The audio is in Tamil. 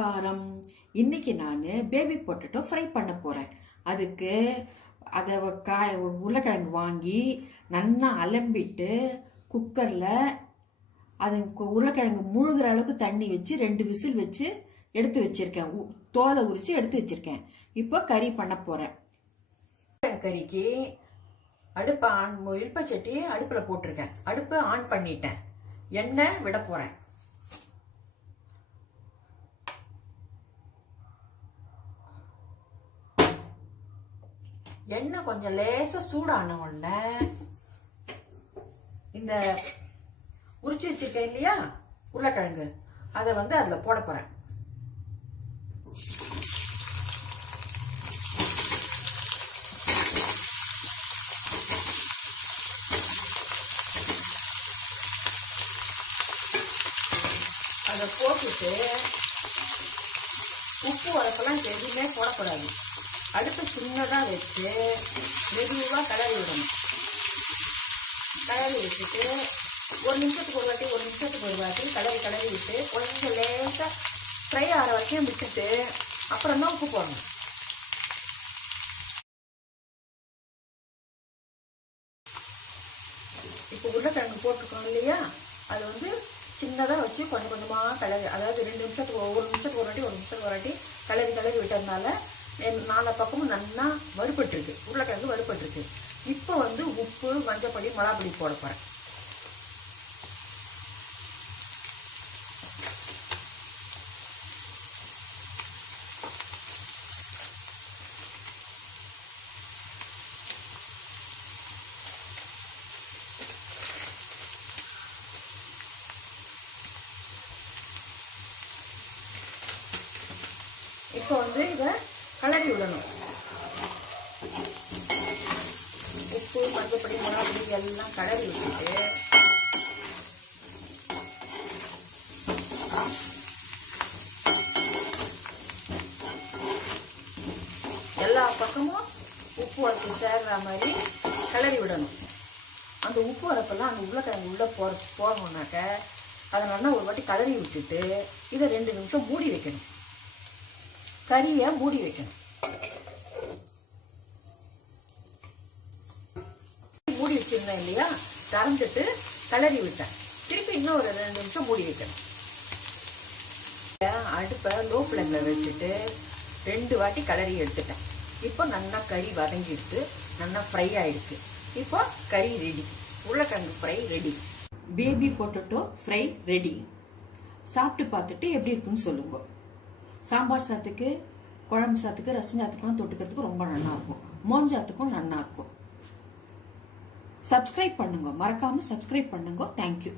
நமஸ்காரம். இன்னைக்கு நான் பேபி பொட்டேட்டோ ஃப்ரை பண்ண போறேன். அதுக்கு அதை உருளைக்கிழங்கு வாங்கி நல்லா அலம்பிட்டு குக்கர்ல அது உருளைக்கிழங்கு முழுகிற அளவுக்கு தண்ணி வச்சு 2 விசில் வச்சு எடுத்து வச்சிருக்கேன். தோலை உரிச்சு எடுத்து வச்சிருக்கேன். இப்போ கறி பண்ண போறேன். கறிக்கு அடுப்பை இல்பச்சட்டி அடுப்புல போட்டிருக்கேன். அடுப்பை ஆன் பண்ணிட்டேன். எண்ணெய் விட போறேன். எண்ணெய் கொஞ்சம் லேசா சூடான உடனே இந்த உரிச்சு வச்சிருக்கேன் இல்லையா உருளைக்கிழங்கு, அதை அதுல போட போறேன். அதை போட்டுட்டு உப்பு உரப்பெல்லாம் எதுவுமே போடக்கூடாது. அடுப்பு சின்னதா வச்சு மெதுவா கிளறி விடணும். கிளறி வச்சுட்டு 1 நிமிஷத்துக்கு ஒரு வாட்டி கிளறி விட்டு கொஞ்சம் லேசா ஃப்ரை ஆகிற வரைக்கும் விட்டுட்டு அப்புறம் தான் உப்பு போடணும். இப்போ உருளைக்கிழங்கு போட்டுருக்கோம் இல்லையா, அது சின்னதா வச்சு கொஞ்சம் கொஞ்சமா கிளறி, அதாவது 2 நிமிஷத்துக்கு ஒரு நிமிஷத்துக்கு ஒரு வாட்டி கிளறி விட்டதுனால 4 பக்கமும் நல்லா வறுபட்டுருக்கு. உருளைக்கிழங்கு வறுபட்டுருக்கு. இப்போ உப்பு, மஞ்சப்பொடி, மிளகாப்பொடி போட போறேன். இப்போ இதை கிளறி விடணும். உப்பு, மஞ்சப்பொடி, மிளகாப்பொடி எல்லாம் கிளறி விட்டுட்டு எல்லா பக்கமும் உப்பு உரப்பு சேர்ற மாதிரி கிளறி விடணும். அந்த உப்பு உரப்பெல்லாம் அந்த உருளைக்கிழங்கு உள்ள போகணும்னாக்க அதை நல்லா ஒரு வாட்டி கிளறி விட்டுட்டு இதை 2 நிமிஷம் மூடி வைக்கணும். கறியை மூடி வைக்கணும். மூடி வச்சிருந்தேன் இல்லையா, திறந்துட்டு கிளறி விட்டேன். திருப்பி இன்னும் ஒரு 2 நிமிஷம் மூடி வைக்கணும். அடுப்பை லோ ஃப்ளேம்ல வச்சுட்டு 2 வாட்டி கிளறி எடுத்துட்டேன். இப்போ நல்லா கறி வதங்கிடுத்து, நல்லா ஃப்ரை ஆயிடுச்சு. இப்போ கறி ரெடி. உருளைக்கிழங்கு fry ready. Baby potato fry ready. சாப்பிட்டு பார்த்துட்டு எப்படி இருக்குன்னு சொல்லுங்க. சாம்பார் சாத்துக்கு, குழம்பு சாத்துக்கு, ரசம் சாத்துக்குலாம் தொட்டுக்கிறதுக்கு ரொம்ப நல்லா இருக்கும். மோஞ்சாத்துக்கும் நல்லா இருக்கும். சப்ஸ்கிரைப் பண்ணுங்க, மறக்காம சப்ஸ்கிரைப் பண்ணுங்க. தேங்க்யூ.